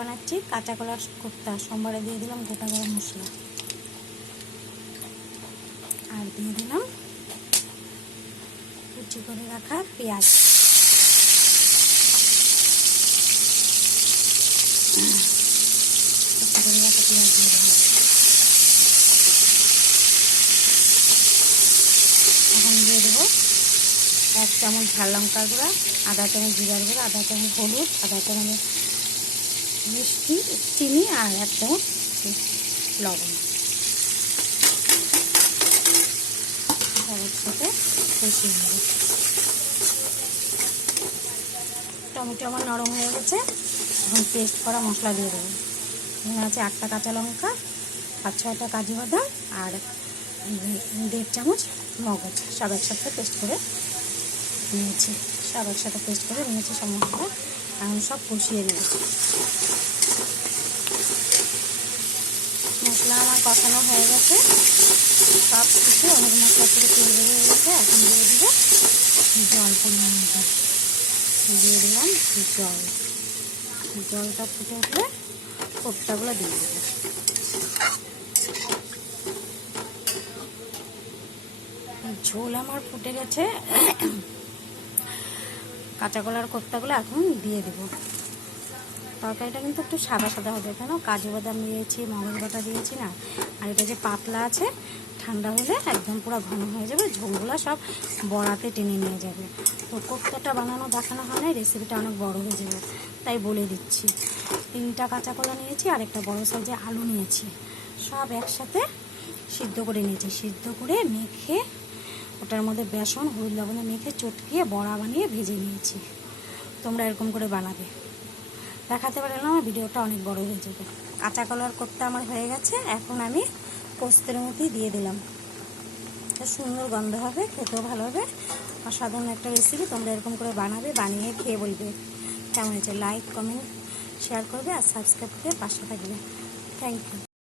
বানাচ্ছি কাঁচা কলার কোপ্তা। সোমবারে দিয়ে দিলাম গোটা গরম মশলা, আর দিয়ে দিলাম কুচি করে রাখা পেঁয়াজ। কুচি করে রাখা পেঁয়াজ দিয়ে দিলাম। এখন দিয়ে দেবো 1 চামচ ঝাল লঙ্কার গুঁড়া, আধা চামচ জিরার গুঁড়া, আধা চামচ হলুদ, আধা চামচ মিষ্টি চিনি, আর 1 চামচ লবণ। সবার সাথে কষিয়ে নেব। টমেটো আমার নরম হয়ে গেছে। এখন পেস্ট করা মশলা দিয়ে দেবো। এখানে আছে 8টা কাঁচা লঙ্কা, 5-6টা কাজু বাদাম, আর 1.5 চামচ মগজ। সব একসাথে পেস্ট করে নিয়েছি। সব মশলা এখন সব কষিয়ে নেব। মশলা আমার কষানো হয়ে গেছে, সব কিছু অনেক মশলা থেকে তেল বেরিয়ে গেছে। এখন দিয়ে দিব জল পরিমাণ মতো। দিয়ে দিলাম জলটা ফুটে উঠলে কোপ্তাগুলো দিয়ে দেবো। ঝোল আমার ফুটে গেছে। কাঁচা কলার কোপ্তাগুলো এখন দিয়ে দেবো। তরকারিটা কিন্তু একটু সাদা সাদা হবে, কেন কাজু বাদাম দিয়েছি, মগজ বাটা দিয়েছি না। আর এটা যে পাতলা আছে, ঠান্ডা হলে একদম পুরো ঘন হয়ে যাবে, ঝোলগুলো সব বড়াতে টেনে নিয়ে যাবে। তো কোপ্তাটা বানানো দেখানো হয় না, রেসিপিটা অনেক বড় হয়ে যাবে, তাই বলে দিচ্ছি। 3টা কাঁচা কলা নিয়েছি, আর একটা বড় সাইজে আলু নিয়েছি। সব একসাথে সিদ্ধ করে নিয়েছি। সিদ্ধ করে মেখে ওটার মধ্যে বেসন হলুদ লবণে মেখে চটকিয়ে বড়া বানিয়ে ভেজে নিয়েছি। তোমরা এরকম করে বানাবে। দেখাতে পারলাম আমার ভিডিওটা অনেক বড় হয়ে যাবে। কাঁচা কলার কোপ্তা আমার হয়ে গেছে। এখন আমি পোস্তের মধ্যে দিয়ে দিলাম। সুন্দর গন্ধ হবে, খেতেও ভালো হবে। অসাধারণ একটা রেসিপি। তোমরা এরকম করে বানাবে, বানিয়ে খেয়ে বলবে কেমন হয়েছে। লাইক কমেন্ট শেয়ার করবে, আর সাবস্ক্রাইব করে পাশে থাকবে। Thank you.